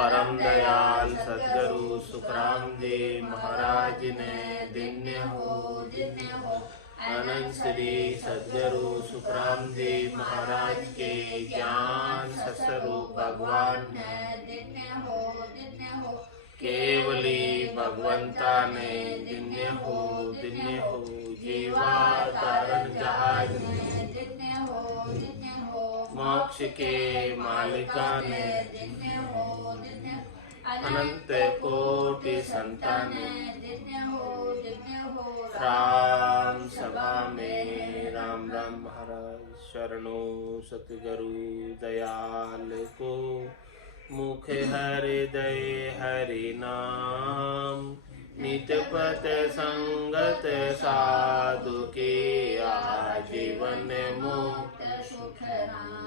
परम दयाल सदगुरु सुखराम जी महाराज ने दिन्य हो अनंत श्री सदगुरु सुखराम जी महाराज के ज्ञान स्वरूप भगवान दिन्य हो केवली भगवंता ने दिन्य हो जीवा तारण जहाज ने दिन्य हो मोक्ष के मालिका ने दिन्य हो अनंत कोटि संतान दिन्य हो राम सभा में राम राम महाराज शरणो सतगुरु दयाल को मुख हृदय हरि नाम नित पत संगत साधु के आजीवन मुक्त सुख राम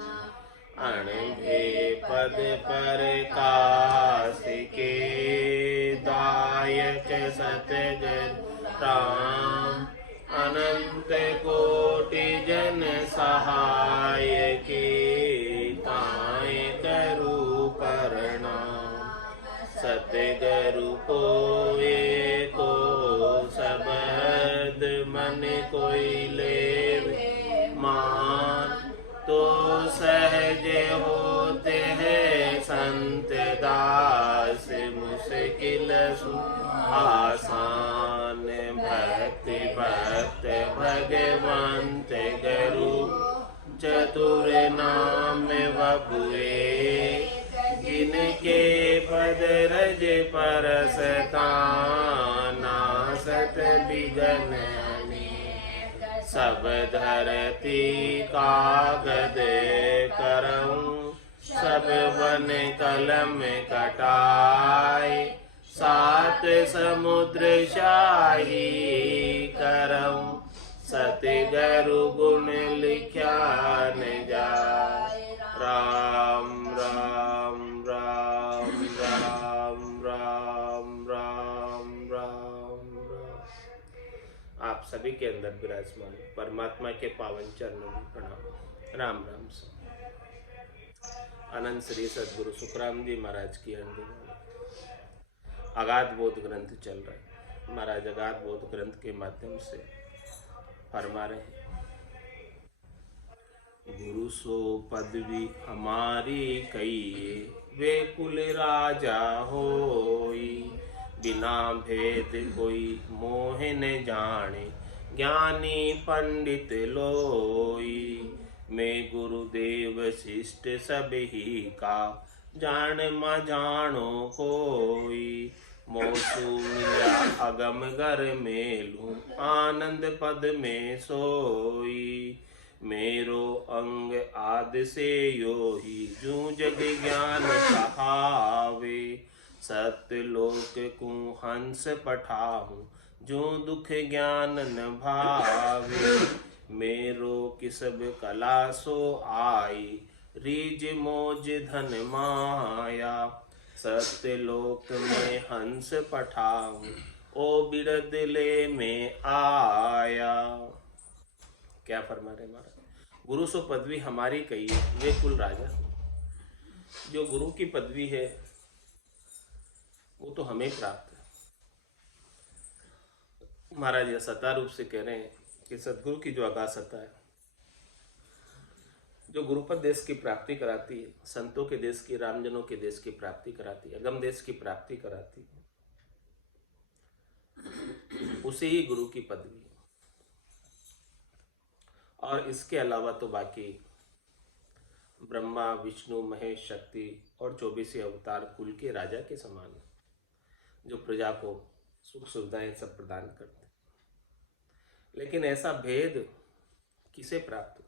अणभे पद पर काश के दायक सतगुरु राम अनंत कोटि जन सहाय के ताय करू प्रणाम सतगुरु को एको शब्द मन कोई ले मान तो सहज होते हैं संत दास मुश्किल आसान भक्ति भक्त भगवंत गुरु चतुर नाम बबुए जिनके पद रज परसता नासत बिगन सब धरती कागद करऊं सब वन कलम कटाए सात समुद्र शाही करऊं सतगुरु गुण लिख्या न जाए राम राम राम राम राम राम राम आप सभी के अंदर विराजमान परमात्मा के पावन चरणों में प्रणाम राम राम से अनंत श्री सदगुरु सुखराम जी महाराज की अगाध बोध ग्रंथ चल रहा है। महाराज अगाध बोध ग्रंथ के माध्यम से फरमा रहे हैं गुरु सो पदवी हमारी कहिए वे कुल राजा होई बिना भेद कोई मोह न जाने ज्ञानी पंडित लोई मैं गुरुदेव शिष्ट सब ही का जान मा जानो कोई मोसू मिला अगम घर मेलू आनंद पद में सोई मेरो अंग आद से यो ही जू जग ज्ञान कहावे सत्य लोक को हंस पठाऊं जो दुख ज्ञान न भावे मेरो किसब कला सो आई रीज मोज धन माया सत्य लोक में हंस पठाऊं ओ बिरद ले में आया। क्या फरमा रहे महाराज गुरु सो पदवी हमारी कही वे कुल राजा जो गुरु की पदवी है वो तो हमें प्राप्त है। महाराज यह सत्ता रूप से कह रहे हैं कि सदगुरु की जो अगाध सत्ता है जो गुरुपद देश की प्राप्ति कराती है संतों के देश की रामजनों के देश की प्राप्ति कराती है अगम देश की प्राप्ति कराती है उसे ही गुरु की पदवी है। और इसके अलावा तो बाकी ब्रह्मा विष्णु महेश शक्ति और 24 अवतार कुल के राजा के समान है जो प्रजा को सुख सुविधाएं सब प्रदान करते। लेकिन ऐसा भेद किसे प्राप्त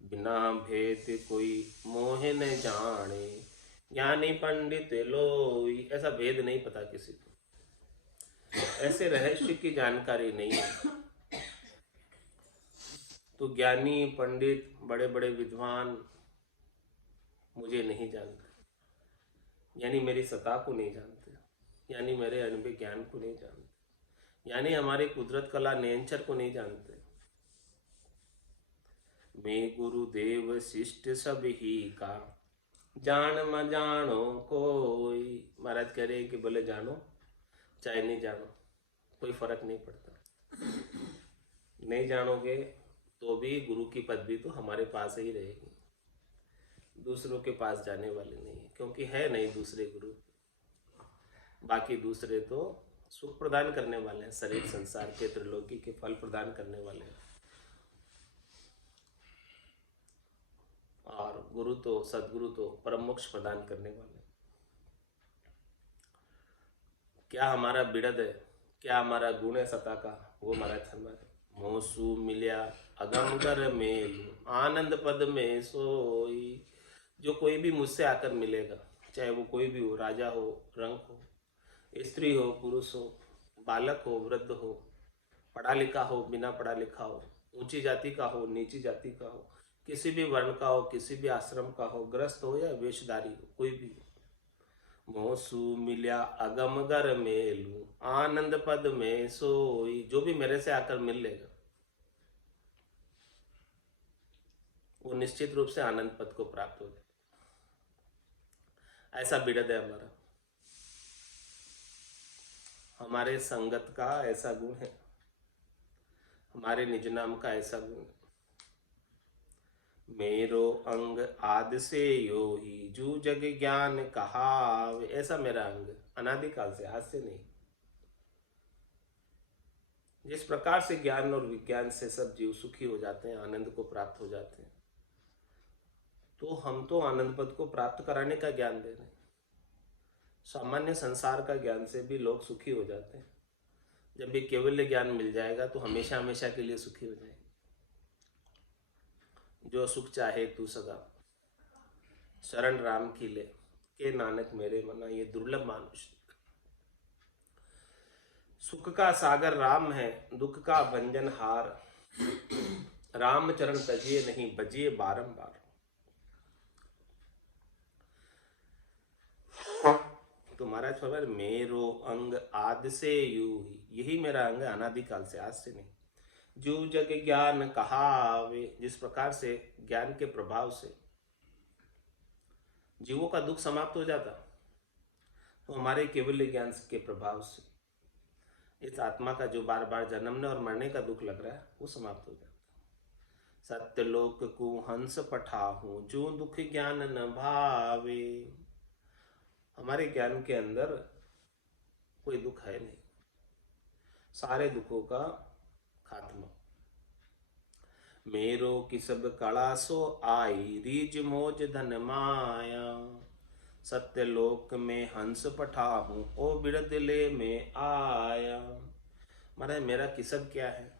बिना भेद कोई मोह न जाने ज्ञानी पंडित लोई ऐसा भेद नहीं पता किसी को ऐसे रहस्य की जानकारी नहीं है तो ज्ञानी पंडित बड़े बड़े विद्वान मुझे नहीं जानते यानी मेरी सत्ता को नहीं जानते यानी मेरे अनुभव ज्ञान को नहीं जानते यानी हमारे कुदरत कला नेंचर को नहीं जानते। मैं गुरुदेव शिष्ट सब ही का जान म जानो कोई महाराज कह रहे हैं कि बोले जानो चाहे नहीं जानो, कोई फर्क नहीं पड़ता। नहीं जानोगे तो भी गुरु की पदवी तो हमारे पास ही रहेगी, दूसरों के पास जाने वाली नहीं है, क्योंकि है नहीं दूसरे गुरु। बाकी दूसरे तो सुख प्रदान करने वाले हैं, शरीर संसार के त्रिलोकी के फल प्रदान करने वाले हैं, और गुरु तो सदगुरु तो परम मोक्ष प्रदान करने वाले हैं। क्या हमारा बिड़द है, क्या हमारा गुण है सता का, वो महाराज फरमाते मोसू मिल्या अगम कर मेलू आनंद पद में सोई। जो कोई भी मुझसे आकर मिलेगा, चाहे वो कोई भी हो, राजा हो, रंक हो, स्त्री हो, पुरुष हो, बालक हो, वृद्ध हो, पढ़ा लिखा हो, बिना पढ़ा लिखा हो, ऊंची जाति का हो, नीची जाति का हो, किसी भी वर्ण का हो, किसी भी आश्रम का हो, ग्रस्त हो या वेशधारी हो, कोई भी हो, मोसू मिल्या अगम गर मेलू आनंद पद में सोई। जो भी मेरे से आकर मिल लेगा वो निश्चित रूप से आनंद पद को प्राप्त हो जाए। ऐसा बिड़द है हमारा, हमारे संगत का ऐसा गुण है, हमारे निज नाम का ऐसा गुण है। मेरो अंग आदि से यो ही जू जग ज्ञान कहावे। ऐसा मेरा अंग अनादिकाल से, आज से नहीं। जिस प्रकार से ज्ञान और विज्ञान से सब जीव सुखी हो जाते हैं, आनंद को प्राप्त हो जाते हैं, तो हम तो आनंद पद को प्राप्त कराने का ज्ञान दे रहे हैं। सामान्य संसार का ज्ञान से भी लोग सुखी हो जाते हैं। जब भी केवल ज्ञान मिल जाएगा तो हमेशा हमेशा के लिए सुखी हो जाएंगे। जो सुख चाहे तू सदा शरण राम की ले, के नानक मेरे मना। ये दुर्लभ मानुष, सुख का सागर राम है, दुख का भंजन हार। राम चरण तजिए नहीं, बजिए बारंबार। तो महाराज फरमाए मेरो अंग आदि से यू ही, यही मेरा अंग अनादिकाल से, आज से नहीं। जो जग ज्ञान कहावे, जिस प्रकार से ज्ञान के प्रभाव से जीवों का दुख समाप्त हो जाता, तो हमारे केवल ज्ञान के प्रभाव से इस आत्मा का जो बार बार जन्मने और मरने का दुख लग रहा है वो समाप्त हो जाता। सत्यलोक को हंस पठाहूं जो दुख ज्ञान न भावे। हमारे ज्ञान के अंदर कोई दुख है नहीं, सारे दुखों का खात्मा। मेरो किसब कला सो आई, रीज मोज धन माया। सत्यलोक में हंस पठाहूं ओ बिरद ले में आया। महाराज मेरा किसब क्या है,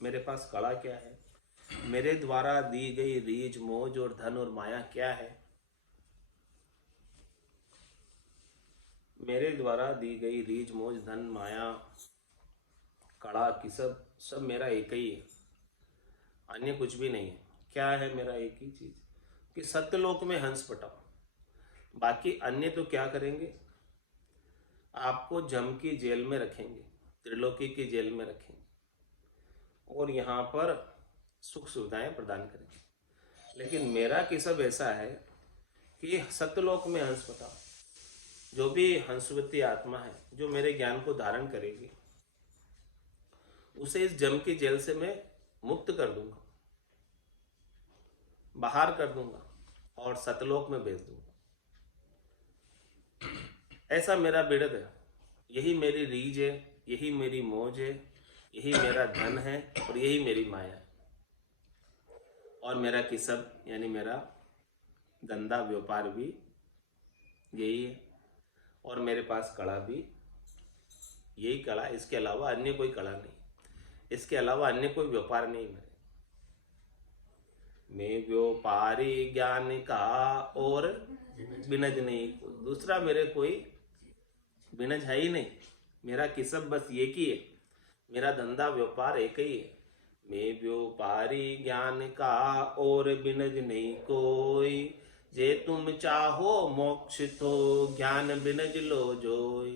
मेरे पास कला क्या है, मेरे द्वारा दी गई रीज मोज और धन और माया क्या है। मेरे द्वारा दी गई रीज मोज धन माया कड़ा किसब सब मेरा एक ही है, अन्य कुछ भी नहीं है। क्या है मेरा एक ही चीज कि सत्यलोक में हंस पटाओ। बाकी अन्य तो क्या करेंगे, आपको जम की जेल में रखेंगे, त्रिलोकी की जेल में रखेंगे और यहाँ पर सुख सुविधाएं प्रदान करेंगे। लेकिन मेरा किसब ऐसा है कि सत्यलोक में हंस पटाओ। जो भी हंसवती आत्मा है जो मेरे ज्ञान को धारण करेगी, उसे इस जम की जेल से मैं मुक्त कर दूंगा, बाहर कर दूंगा और सतलोक में भेज दूंगा। ऐसा मेरा बिड़द है, यही मेरी रीज है, यही मेरी मौज है, यही मेरा धन है और यही मेरी माया है। और मेरा किसब यानी मेरा धंधा व्यापार भी यही है और मेरे पास कला भी यही कला, इसके अलावा अन्य कोई कला नहीं, इसके अलावा अन्य कोई व्यापार नहीं। मैं व्यापारी ज्ञान का और बिनज नहीं, दूसरा मेरे कोई बिनज है ही नहीं। मेरा किसब बस एक ही है, मेरा धंधा व्यापार एक ही है। मैं व्यापारी ज्ञान का और बिनज नहीं कोई। जे तुम चाहो मोक्ष तो ज्ञान बिनज लो जोई।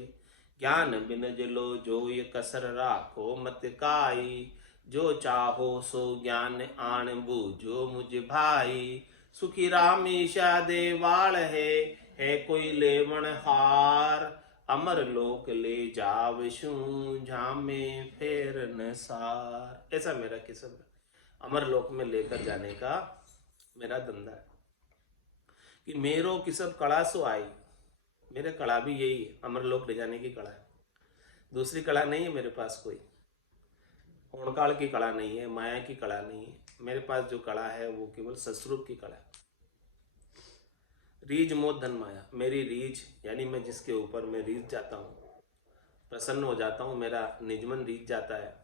ज्ञान बिनज लो जोई कसर राखो मत काई। जो चाहो सो ज्ञान आन बूझो मुझ भाई। सुखी राम ईशा देवाल है कोई लेवन हार। अमर लोक ले जावशु झामे फेर न सार। ऐसा मेरा किस्म है, अमर लोक में लेकर जाने का मेरा धंधा है कि मेरो किसब कड़ा सो आई। मेरे कड़ा भी यही है, अमर लोक ले जाने की कड़ा है। दूसरी कड़ा नहीं है मेरे पास कोई, होणकाल की कड़ा नहीं है, माया की कड़ा नहीं है। मेरे पास जो कड़ा है वो केवल सस्वरूप की कड़ा है। रीझ मोह धन माया, मेरी रीझ यानी मैं जिसके ऊपर मैं रीझ जाता हूँ, प्रसन्न हो जाता हूँ, मेरा निजमन रीझ जाता है,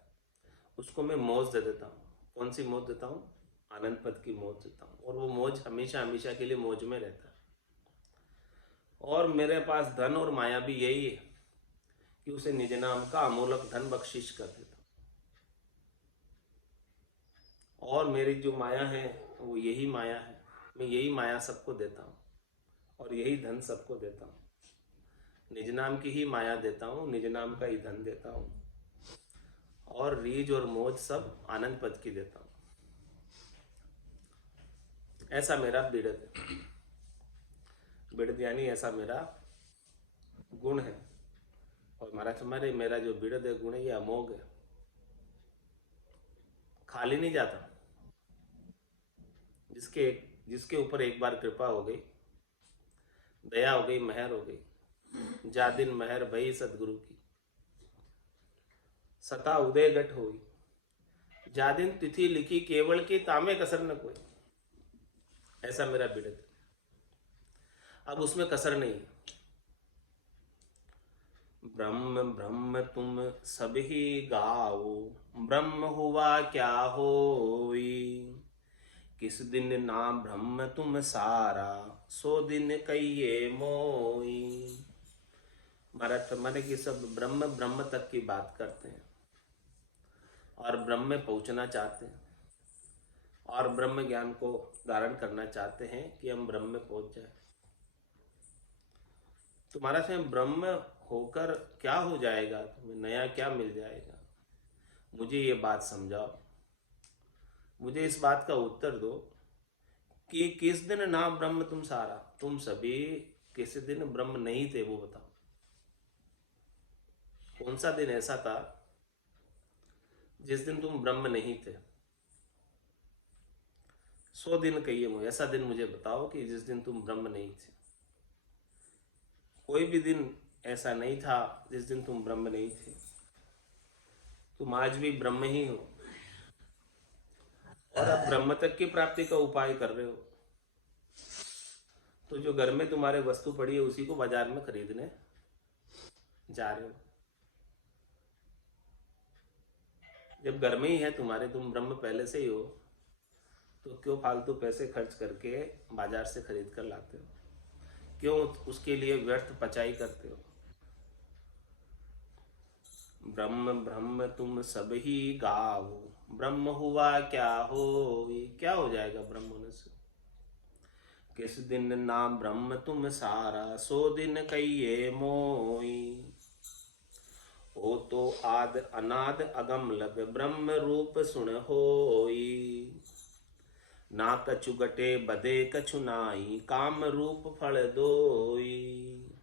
उसको मैं मौज दे देता हूँ। कौन सी मौज देता हूँ? आनंद पद की मौज देता हूँ, और वो मौज हमेशा हमेशा के लिए मौज में रहता है। और मेरे पास धन और माया भी यही है कि उसे निज नाम का अमूलक धन बख्शिश कर देता हूँ। और मेरी जो माया है वो यही माया है, मैं यही माया सबको देता हूँ और यही धन सबको देता हूँ। निज नाम की ही माया देता हूँ, निज नाम का ही धन देता हूँ, और रीझ और मौज सब आनंद पद की देता हूँ। ऐसा मेरा बिड़द है। बिड़द यानी ऐसा मेरा गुण है। और महाराज मेरा जो बिड़द है, गुण है, ये अमोघ है, खाली नहीं जाता। जिसके जिसके ऊपर एक बार कृपा हो गई, दया हो गई, मेहर हो गई, जा दिन मेहर भई सदगुरु की, सता उदय घट हुई, जा दिन तिथि लिखी केवल की, तामे कसर न कोई। ऐसा मेरा बिड़द। अब उसमें कसर नहीं है। ब्रह्म ब्रह्म तुम सब ही गाओ, ब्रह्म हुआ क्या होई, किस दिन ना ब्रह्म तुम सारा, सो दिन कहिए मोई। महाराज माने कि सब ब्रह्म ब्रह्म तक की बात करते हैं और ब्रह्म में पहुंचना चाहते हैं और ब्रह्म ज्ञान को धारण करना चाहते हैं कि हम ब्रह्म में पहुंच जाए। तुम्हारा से ब्रह्म होकर क्या हो जाएगा, तुम्हें नया क्या मिल जाएगा? मुझे ये बात समझाओ, मुझे इस बात का उत्तर दो कि किस दिन ना ब्रह्म तुम सारा, तुम सभी किस दिन ब्रह्म नहीं थे वो बताओ। कौन सा दिन ऐसा था जिस दिन तुम ब्रह्म नहीं थे? 100 दिन कहिए मुझे, ऐसा दिन मुझे बताओ कि जिस दिन तुम ब्रह्म नहीं थे। कोई भी दिन ऐसा नहीं था जिस दिन तुम ब्रह्म नहीं थे। तुम आज भी ब्रह्म ही हो और अब ब्रह्म तक की प्राप्ति का उपाय कर रहे हो। तो जो घर में तुम्हारे वस्तु पड़ी है उसी को बाजार में खरीदने जा रहे हो। जब घर में ही है तुम्हारे, तुम ब्रह्म पहले से ही हो, तो क्यों फालतू पैसे खर्च करके बाजार से खरीद कर लाते हो? क्यों उसके लिए व्यर्थ पचाई करते हो? ब्रह्म ब्रह्म तुम सब ही गाओ, ब्रह्म हुआ क्या हो, क्या हो जाएगा ब्रह्म होने से? किस दिन ना ब्रह्म तुम सारा, सो दिन कहिए मोई। ओ तो आद अनाद अगम लग, ब्रह्म रूप सुन होई, ना कछु गटे बदे कछु नाई, काम रूप फल दोई।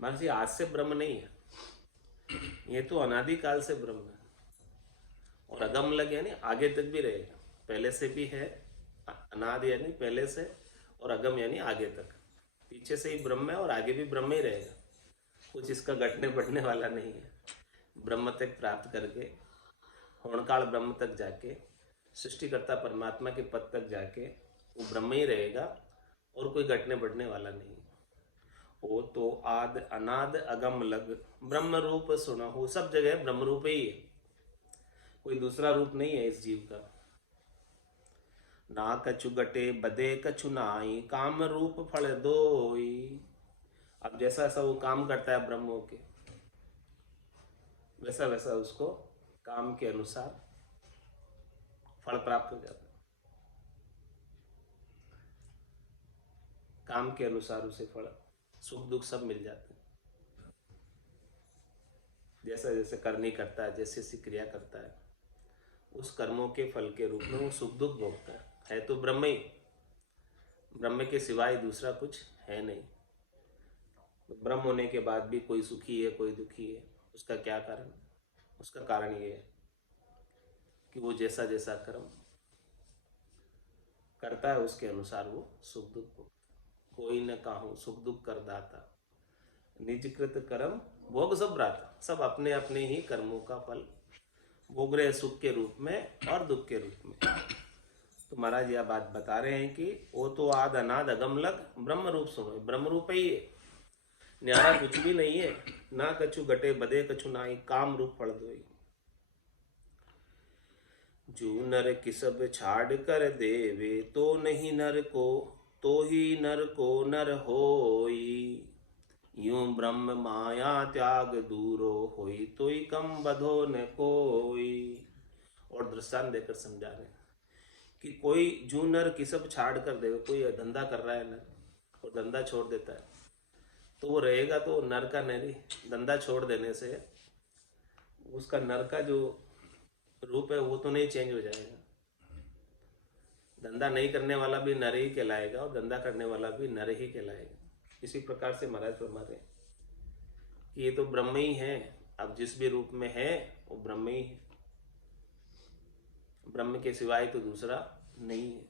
मान आज से ब्रह्म नहीं है, ये तो अनादिकाल से ब्रह्म है। और अगम लग यानी आगे तक भी रहेगा, पहले से भी है, अनादि यानी पहले से, और अगम यानी आगे तक, पीछे से ही ब्रह्म है और आगे भी ब्रह्म ही रहेगा। कुछ इसका घटने बढ़ने वाला नहीं है। ब्रह्म तक प्राप्त करके, होणकाल ब्रह्म तक जाके, सृष्टिकर्ता परमात्मा के पद तक जाके वो ब्रह्म ही रहेगा और कोई घटने बढ़ने वाला नहीं। वो तो आद अनाद अगम लग, ब्रह्म रूप सुना हो, सब जगह ब्रह्म रूप ही है, कोई दूसरा रूप नहीं है इस जीव का। ना कछु गटे बदे कछु नाई, काम रूप फल दोई। अब जैसा ऐसा वो काम करता है ब्रह्म के, वैसा वैसा उसको काम के अनुसार फल प्राप्त हो जाता है। काम के अनुसार उसे फल, सुख दुख सब मिल जाते हैं। जैसा जैसे करनी करता है, जैसे जैसी क्रिया करता है, उस कर्मों के फल के रूप में वो सुख दुख भोगता है तो ब्रह्म ही, ब्रह्म के सिवाय दूसरा कुछ है नहीं। ब्रह्म होने के बाद भी कोई सुखी है कोई दुखी है, उसका क्या कारण? उसका कारण ये है कि वो जैसा जैसा कर्म करता है उसके अनुसार वो सुख दुख भोगता। कोई न काहू सुख दुख कर दाता, निजकृत कर्म भोग सब राता। सब अपने अपने ही कर्मों का फल भोग रहे, सुख के रूप में और दुख के रूप में। तो महाराज यह बात बता रहे हैं कि वो तो आद अनाद अगम लग ब्रह्म रूप सुनो, ब्रह्म रूप ही है, न्यारा कुछ भी नहीं है। ना कछु घटे बदे कछु नाई, काम रूप फल दोई। जो नर किसब छाड़ कर देवे, तो नहीं नर को, तो ही नर को नर होई। यूं ब्रह्म माया त्याग दूरो होई, तोई कम बधो न कोई। और दृष्टांत देकर समझा रहे हैं कि कोई जो नर किसब छाड़ कर देवे, कोई धंधा कर रहा है नर और धंधा छोड़ देता है, तो वो रहेगा तो नर का नर। धंधा छोड़ देने से उसका नर का जो रूप है वो तो नहीं चेंज हो जाएगा। धंधा नहीं करने वाला भी नर ही कहलाएगा और धंधा करने वाला भी नर ही कहलाएगा। इसी प्रकार से महाराज फरमा रहे कि ये तो ब्रह्म ही है, अब जिस भी रूप में है वो ब्रह्म ही है, ब्रह्म के सिवाय तो दूसरा नहीं है।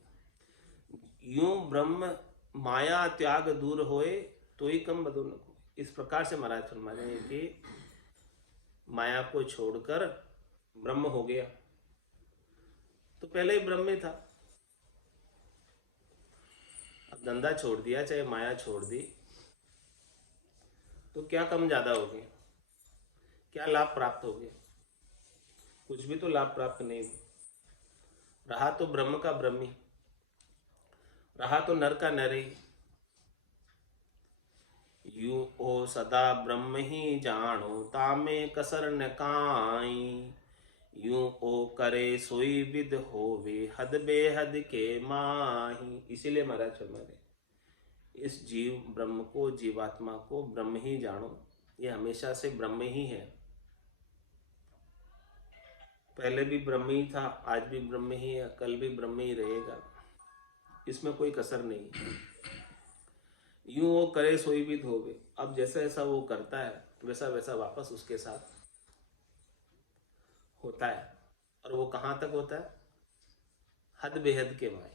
यूं ब्रह्म माया त्याग दूर होए, तो ही कम बदो न। इस प्रकार से महाराज फरमा रहे हैं कि माया को छोड़कर ब्रह्म हो गया, तो पहले ही ब्रह्म था। अब धंधा छोड़ दिया, चाहे माया छोड़ दी, तो क्या कम ज्यादा हो गया? क्या लाभ प्राप्त हो गया? कुछ भी तो लाभ प्राप्त नहीं हुआ। रहा तो ब्रह्म का ब्रह्म ही, रहा तो नर का नर ही। यू ओ सदा ब्रह्म ही जानो, तामे कसर न काई। यूं ओ करे सोई विद होवे, हद बेहद के माही। इसीलिए महाराज हमारे इस जीव ब्रह्म को, जीवात्मा को ब्रह्म ही जानो। ये हमेशा से ब्रह्म ही है, पहले भी ब्रह्म ही था, आज भी ब्रह्म ही है, कल भी ब्रह्म ही रहेगा, इसमें कोई कसर नहीं। यूं वो करे सोई भी धोवे, अब जैसा जैसा वो करता है वैसा वैसा वापस उसके साथ होता है। और वो कहाँ तक होता है? हद बेहद के माए।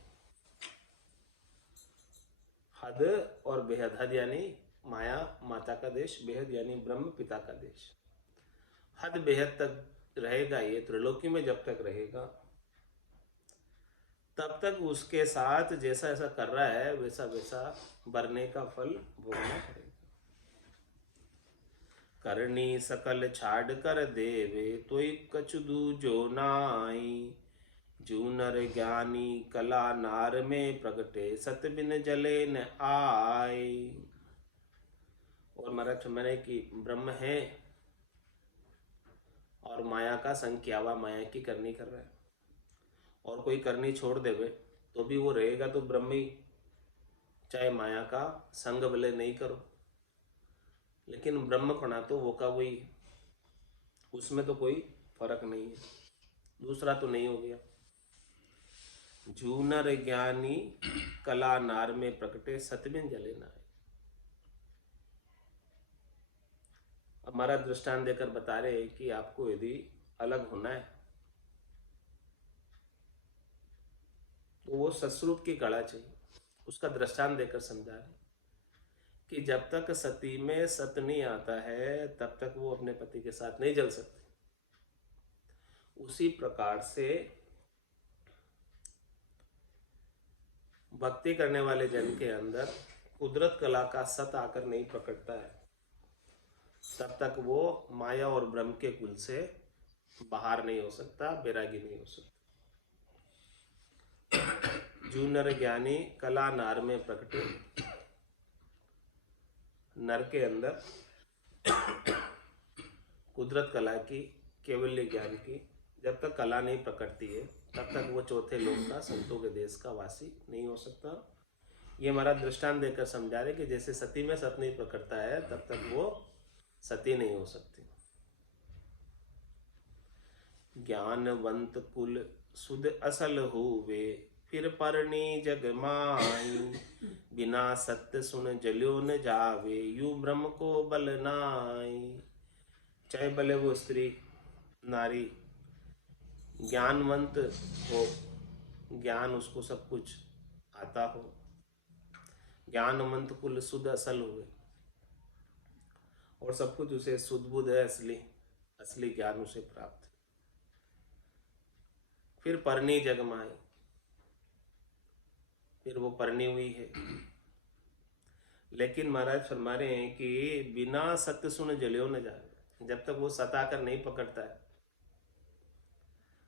हद और बेहद, हद यानी माया माता का देश, बेहद यानी ब्रह्म पिता का देश। हद बेहद तक रहेगा ये त्रिलोकी में, जब तक रहेगा तब तक उसके साथ जैसा ऐसा कर रहा है वैसा वैसा बरने का फल भोगना पड़ेगा। करनी सकल छाड़ कर देवे, तोई कछु दूजो नाई। जू नर ज्ञानी कला नार में प्रगटे, सत बिन जले न आए। और महाराज मैंने कि ब्रह्म है और माया का संग किया हुआ, माया की करनी कर रहा है, और कोई करनी छोड़ देवे तो भी वो रहेगा तो ब्रह्म ही। चाहे माया का संग भले नहीं करो, लेकिन ब्रह्मपना तो वो का वही, उसमें तो कोई फर्क नहीं है, दूसरा तो नहीं हो गया। जूनर ज्ञानी कला नार में प्रकटे, सतबिन जले नाय। हमारा दृष्टांत देकर बता रहे हैं कि आपको यदि अलग होना है तो वो सस्वरूप की कला चाहिए। उसका दृष्टांत देकर समझा रहे कि जब तक सती में सत नहीं आता है तब तक वो अपने पति के साथ नहीं जल सकती। उसी प्रकार से भक्ति करने वाले जन के अंदर कुदरत कला का सत आकर नहीं प्रकटता है, तब तक वो माया और ब्रह्म के कुल से बाहर नहीं हो सकता, बैरागी नहीं हो सकता। जो नर ज्ञानी कला नार में प्रकटे, नर के अंदर कुदरत कला की, केवल्य ज्ञान की जब तक कला नहीं प्रकटती है तब तक वो चौथे लोक का, संतों के देश का वासी नहीं हो सकता। ये हमारा दृष्टांत देकर समझा रहे कि जैसे सती में सत नहीं प्रकटता है तब तक वो सती नहीं हो सकती। ज्ञानवंत कुल सुध असल हुए, फिर परनी जग माई, बिना सत्य सुन जल्यो न जावे, यू ब्रह्म को बल नाई। चाहे भले वो स्त्री नारी ज्ञानवंत हो, ज्ञान उसको सब कुछ आता हो, ज्ञानवंत कुल शुद्ध असल हुए और सब कुछ उसे शुद्ध बुद्ध है, असली असली ज्ञान उसे प्राप्त। फिर परनी जगमाई, फिर वो परनी हुई है, लेकिन महाराज फरमा रहे हैं कि बिना सत्य सुन जल्यो न जाए। जब तक वो सत आकर नहीं पकड़ता है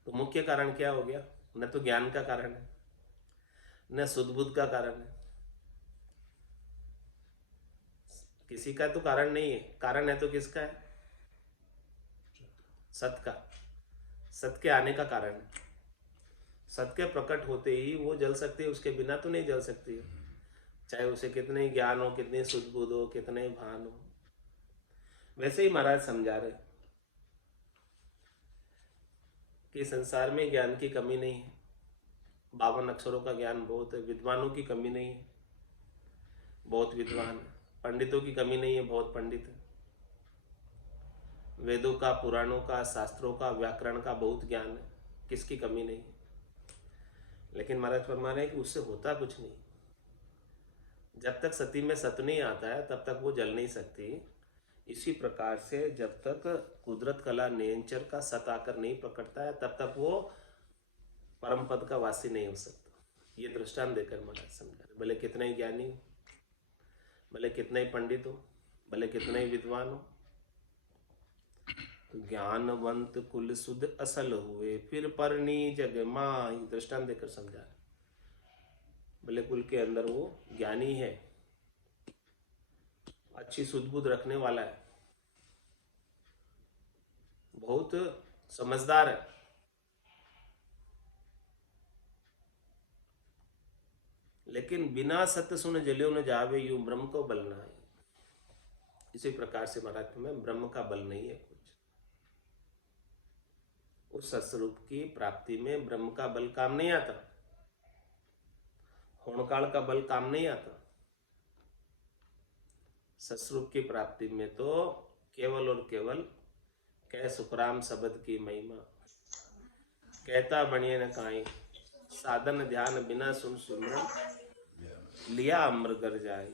तो मुख्य कारण क्या हो गया? न तो ज्ञान का कारण है, न शुद्ध बुद्ध का कारण है, किसी का तो कारण नहीं है। कारण है तो किसका है? सत का, सत के आने का कारण है। सत के प्रकट होते ही वो जल सकती है, उसके बिना तो नहीं जल सकती है, चाहे उसे कितने ही ज्ञान हो, कितने शुद्ध बुद्ध हो, कितने ही भान हो। वैसे ही महाराज समझा रहे कि संसार में ज्ञान की कमी नहीं है, 52 अक्षरों का ज्ञान बहुत है, विद्वानों की कमी नहीं है, बहुत विद्वान है, पंडितों की कमी नहीं है, बहुत पंडित है, वेदों का, पुराणों का, शास्त्रों का, व्याकरण का बहुत ज्ञान है, किसकी कमी नहीं है। लेकिन महाराज फरमा रहे हैं कि उससे होता कुछ नहीं। जब तक सती में सत नहीं आता है तब तक वो जल नहीं सकती। इसी प्रकार से जब तक कुदरत कला नेचर का सत आकर नहीं पकड़ता है तब तक वो परम पद का वासी नहीं हो सकता। ये दृष्टांत देकर महाराज समझा रहे। भले कितना ही ज्ञानी हो, भले कितना ही पंडित हो, भले कितना ही विद्वान हो, तो ज्ञानवंत कुल शुद्ध असल हुए, फिर परनी जग माई। दृष्टांत देकर समझा रहे। भले कुल के अंदर वो ज्ञानी है, अच्छी शुद्ध बुद्ध रखने वाला है, बहुत समझदार है, लेकिन बिना सत्य सुन जल्यो न जावे, यूं ब्रह्म को बल ना है। इसी प्रकार से महाराज में ब्रह्म का बल नहीं है कुछ। उस सत्स्वरूप की प्राप्ति में ब्रह्म का बल काम नहीं आता, होणकाल का बल काम नहीं आता। सत्स्वरूप की प्राप्ति में तो केवल और केवल कह सुखराम शब्द की महिमा, कहता बनिए न काई, साधन ध्यान बिना सुन सुमरन, लिया अमर कर जाए।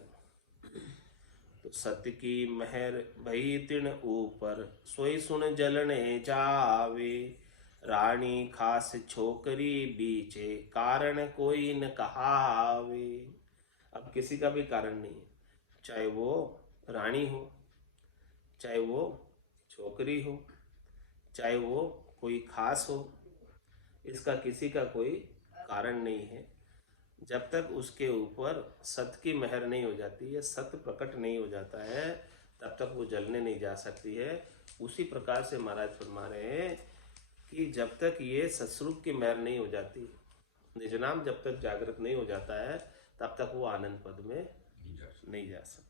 तो सत्य की महर भई तिन ऊपर, सोई सुन जलने जावे, रानी खास छोकरी बीचे, कारण कोई न कहावे। अब किसी का भी कारण नहीं है, चाहे वो रानी हो, चाहे वो छोकरी हो, चाहे वो कोई खास हो, इसका किसी का कोई कारण नहीं है। जब तक उसके ऊपर सत की महर नहीं हो जाती है, सत्य प्रकट नहीं हो जाता है, तब तक वो जलने नहीं जा सकती है। उसी प्रकार से महाराज फरमा रहे हैं कि जब तक ये सत्स्वरूप की महर नहीं हो जाती, निज नाम जब तक जागृत नहीं हो जाता है, तब तक वो आनंद पद में नहीं जा सकता।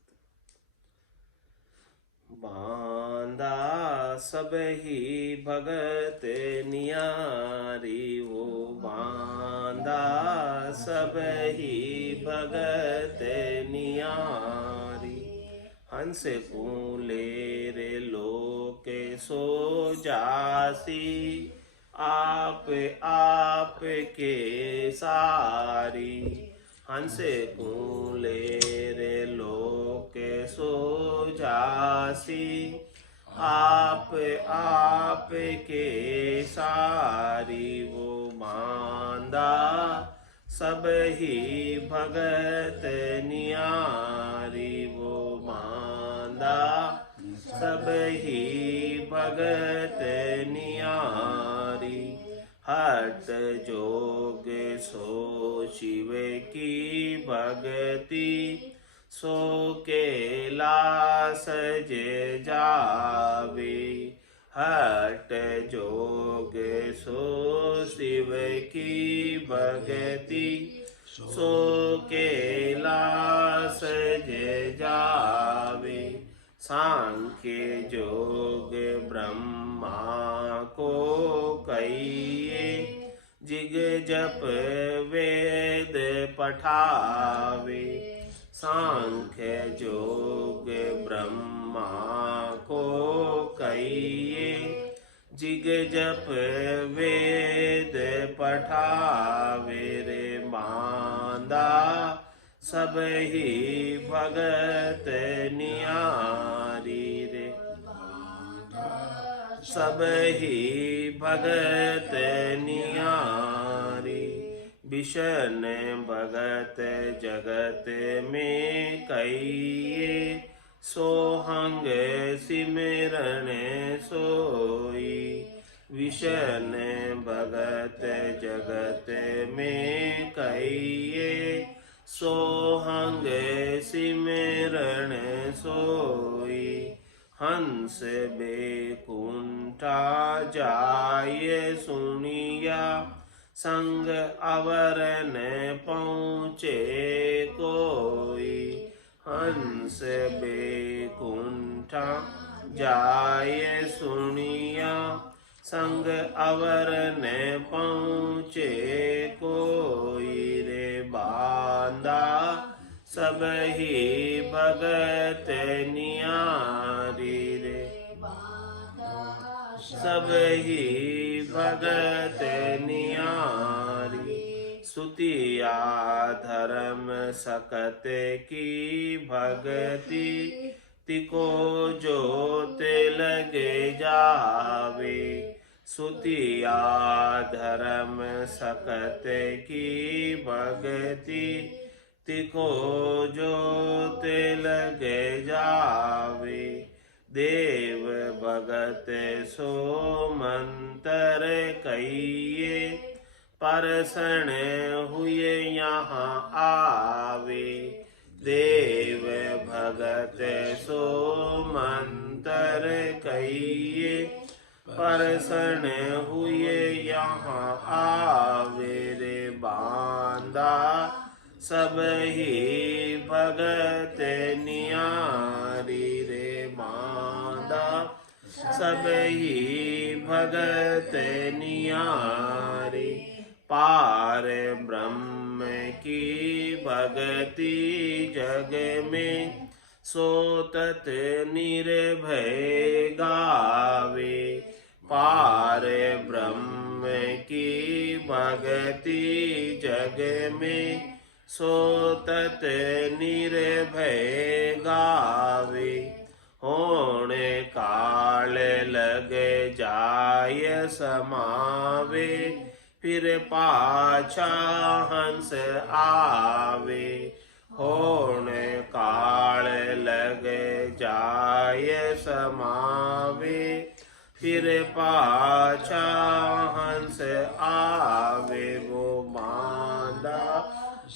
बांदा सब ही भगत नियारी, वो बांदा सब ही भगत नियारी, हंस कूले रे लोके सो जासी, आप आप के सारी, हंसे कूले रे लोके सो जासी, आप आप के सारी, वो बांदा सब ही भगत नियारी, वो बांदा सब ही भगत नियारी, हट जोग सो शिव की भगति, सो कैलास जे जावे, हट जोग सो शिव की भगति, सो कैलास जे जावे, सांख्य जोग ब्रह्मा को कहिए, जिग जप वेद पठावे, सांख्य जोग ब्रह्मा को कहिए, जिग जप वेद पठावे रे मांदा, सब ही भगत नियारी रे, सब ही भगत नियारी। विशन भगत जगत में कहिए, सोहंग सिमरन सोई, विशन भगत जगत में कहिए, सोहंग सिमरन सोई। हंस बेकुंठा जाय सुनिया, संग अवर न पहुँचे कोई, हंस बेकुंठा जाय सुनिया, संग अवर न पहुँचे कोई रे बांदा, सब ही भगत नियारी रे, सब ही भगत नियारी। सुतिया धर्म सकत की भगति, तिको जो तिल लगे जावे, सुतिया धर्म सकत की भगति, तिको जो तिल लगे जावे। देव भगत सो मंतर कहिए, परसण हुए यहाँ आवे, देव भगत सो मंतर कहिए, परसण हुए यहाँ आवे रे बांदा, सब ही भगत नियारी रे बांदा, सब ही भगत नियारी। पार ब्रह्म की भगति जग में, सोतत निर्भय गावे, पार ब्रह्म की भगति जग में, सोतत निर्भय गावे। होने काल लग जाय समावे, फिर पाछा हंस आवे, होने काल लग जाय समावे, फिर पाछा हंस आवे वो मांदा,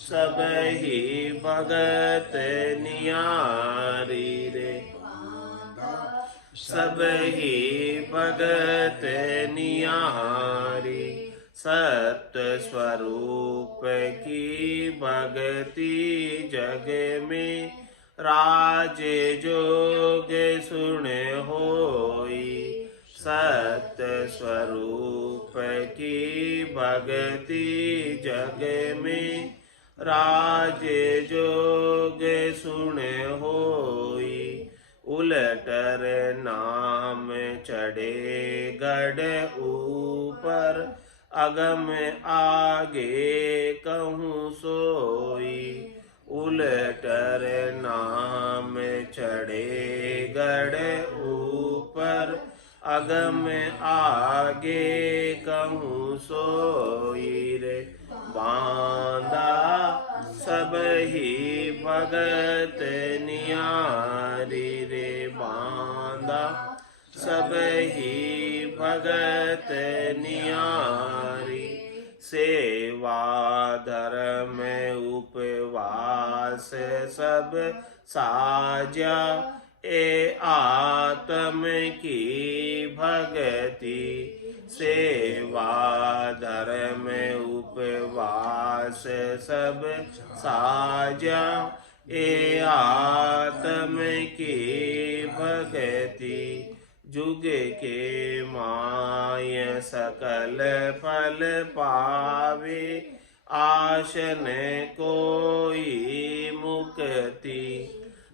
सब ही भगत नियारी रे, सब ही भगत नियारी। सत्य स्वरूप की भगति जग में, राज जोग सुन होई, सत्य स्वरूप की भगति जग में, राज जोग सुन होई। उलटर नाम चढ़े गढ़ ऊपर, अगम आगे कहूँ सोई, उलटर नाम चढ़े गढ़ ऊपर, अगम आगे कहूँ सोई रे बांदा, सब ही भगत नियारी रे बांदा, सब ही भगत नियारी। सेवा धर्म उपवास सब साजा, ए आत्म की भगति, सेवा धर्म उपवास सब साजा, ए आत्म की भगति। जुगे के माय सकल फल पावे, आशन कोई मुक्ति।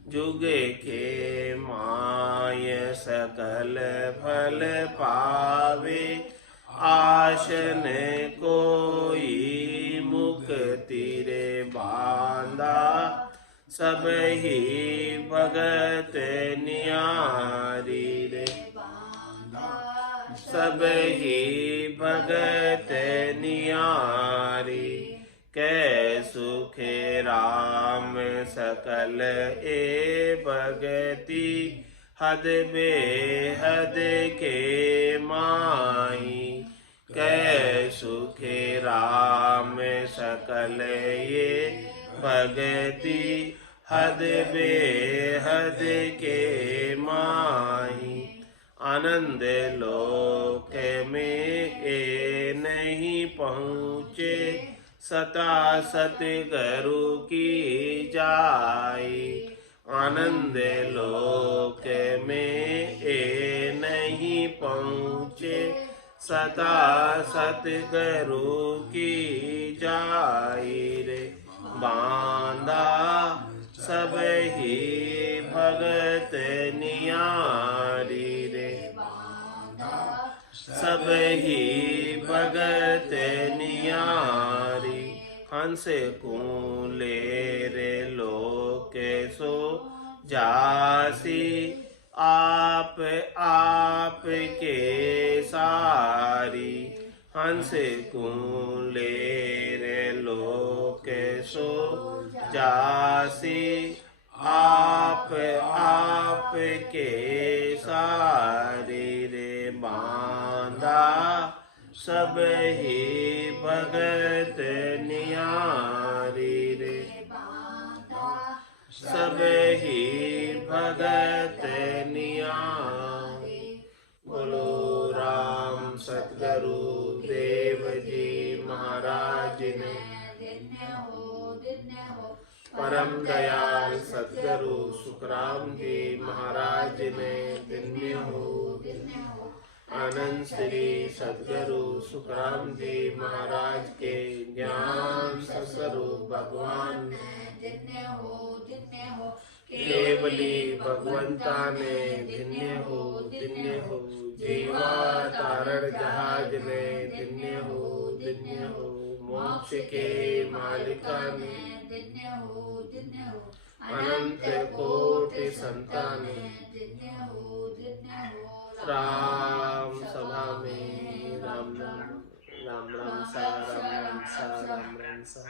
जुगे के माय सकल फल पावे, आशन कोई मुक्ति। रे बांधा सब ही भगत नियारी रे, सब ही भगत नियारी। कै सुखे राम सकल ए भगति, हद बेहद के माही। कै सुखे राम सकल ये भगति, हद बेहद के माही। आनंद लोक में ए नहीं पहुँचे, सता सतगुरु की जाई। आनंद लोक में ए नहीं पहुँचे, सता सतगुरु की जाई। रे बांधा सब ही भगत नियारी रे, सब ही भगत नियारी। हंस कूले रे लोक सो जासी, आप आप के सारी। हंस कूले रे लोक सो जासी, आप आप के सारी। रे बांधा सब ही भगत नियारी रे, सब ही भगत नियारी। बोलो राम सतगुरु देव जी महाराज ने, परम दयाल सतगुरु सुखराम जी महाराज ने धन्य हो। आनंद श्री सतगुरु सुखराम जी महाराज के ज्ञान स्वरूप भगवान ने धन्य हो। केवली भगवंता ने धन्य हो। जीवा तारण जहाज ने धन्य हो। मोक्ष के मालिका ने धन्य हो। अनंत कोटि संतान राम सभा में राम राम राम राम सा राम राम सा राम राम सा।